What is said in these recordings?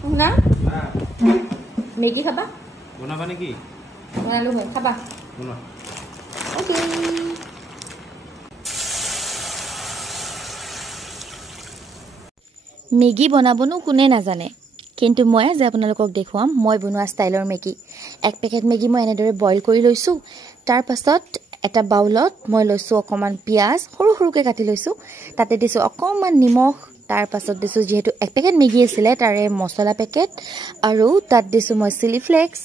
শুনা মেগী খাবা বনাবা নেকি বনালো হয় খাবা বনা ওকে মেগী বনাবনো কোনে নাজানে কিন্তু মই আজি আপোনালোকক দেখুৱাম মই বনোৱা ষ্টাইলৰ মেগী এক পেকেট মেগী মই এনেদৰে বইল কৰি লৈছো তাৰ পাছত এটা বাউলত মই লৈছো অকমান পিয়াজ সৰু সৰুকে কাটি লৈছো তাতে দিছো অকমান নিমখ তাৰ পাছত দিছো যেহেতু এক পেকেট মেগী আছিল তাৰে মছলা পেকেট আৰু তাত দিছো মই চিলি ফ্লেক্স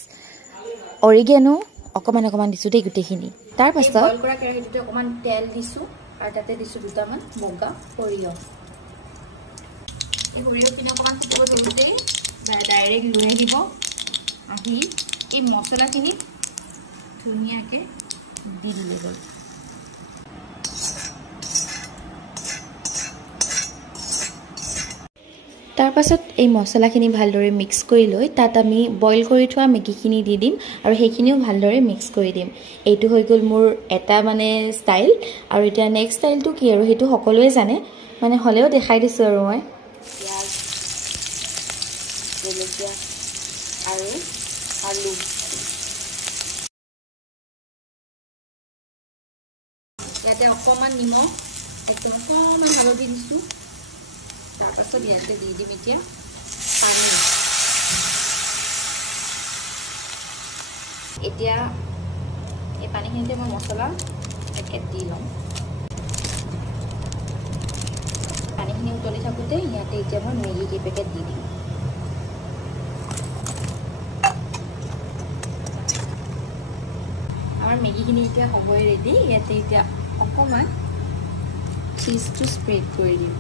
অৰিগেনো অকমান দিছো দেই গুটেখিনি তাৰ পাছত বইল কৰা কেৰাহীটোতে অকমান তেল দিছো আৰু তাতে দিছো দুটামান বগা সৰিয়হ এই সৰিয়হখিনি অকমান ফুটিব ধৰোতেই ডাইৰেক্ট লৈ আহিব আহি এই মছলাখিনি ধুনীয়াকে দি দিলে গ'ল তাৰ পাছত এই মছলাখিনি ভালদৰে মিক্স কৰি লৈ তাত আমি বইল কৰি থোৱা মেগীখিনি দি দিম আৰু সেইখিনিও ভালদৰে মিক্স কৰি দিম এইটো হৈ গ'ল মোৰ এটা মানে ষ্টাইল আৰু এতিয়া নেক্সট ষ্টাইলটো কি আৰু সেইটো সকলোৱে জানে মানে হলেও দেখাই দিছো আৰু মই পিয়াজ জলকীয়া আৰু আলু ইয়াতে অকমান নিমখ একদম অকমান হালধি দিছো তাৰ পাছত ইয়াতে দি দিম এতিয়া পানী এতিয়া এই পানীখিনিতে মই মছলা পেকেট দি লম পানীখিনি উতলি থাকোঁতে ইয়াতে এতিয়া মই মেগী কি পেকেট দি দিম আমাৰ মেগীখিনি এতিয়া হ'বই ৰেডি ইয়াতে এতিয়া অকমান চিজটো স্প্ৰেড কৰি দিম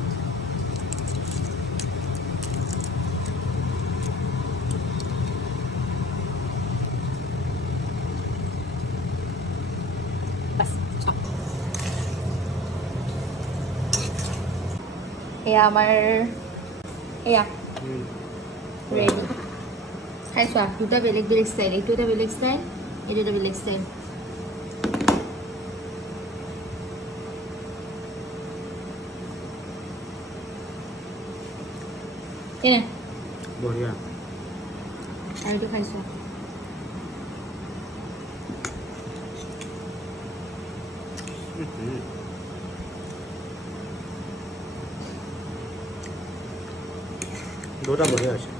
এয়া আমাৰ এয়া ৰেডি খাই চোৱা দুটা বেলেগ বেলেগ ষ্টাইল এইটো এটা বেলেগ ষ্টাইল এইটো এটা বেলেগ ষ্টাইল কেনে বঢ়িয়া আৰু এইটো খাই চোৱা দুটা বঢ়িয়া আছে